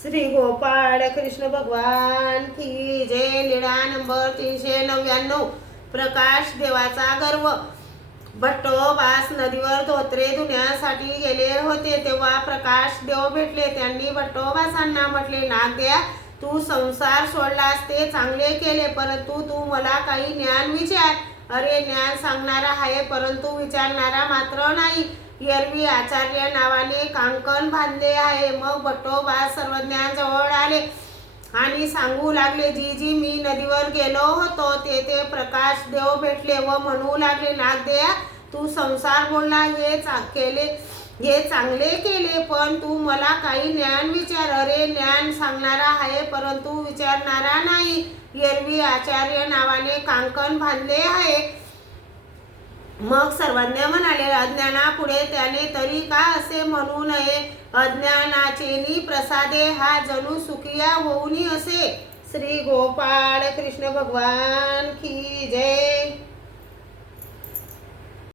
श्री गोपाळ कृष्ण भगवान की जय लीळा नंबर तीनशे नव्याण्णव. प्रकाश देवाचा गर्व. भट्टोबास नदीवर धोत्रे धुण्यासाठी गेले होते तेव्हा प्रकाश देव भेटले. त्यांनी भट्टोबासांना म्हटले नाग्या तू संसार सोडलास ते चांगले केले परंतु तू मला काही ज्ञान विचार अरे ज्ञान सांगणारा आहे परंतु विचारणारा मात्र नाही. एरवी आचार्य नावाने कांकण बांधले आहे. मग भट्टोबा सर्वज्ञांजवळ आले आणि सांगू लागले जी जी मी नदीवर गेलो होतो तेथे प्रकाश देव भेटले व म्हणू लागले नागदेया तू संसार बोलला हे चा केले हे चांगले केले पण तू मला काही ज्ञान विचार. अरे ज्ञान सांगणारा आहे परंतु विचारणारा नाही. एरवी आचार्य नावाने कांकण बांधले आहे. मग सर्वज्ञ म्हणाले अज्ञानापुढे त्याने तरी का असे म्हणू नये? अज्ञानाचे प्रसादे हा जणू सुखिया होऊनी असे. श्री गोपाळ कृष्ण भगवान की जय.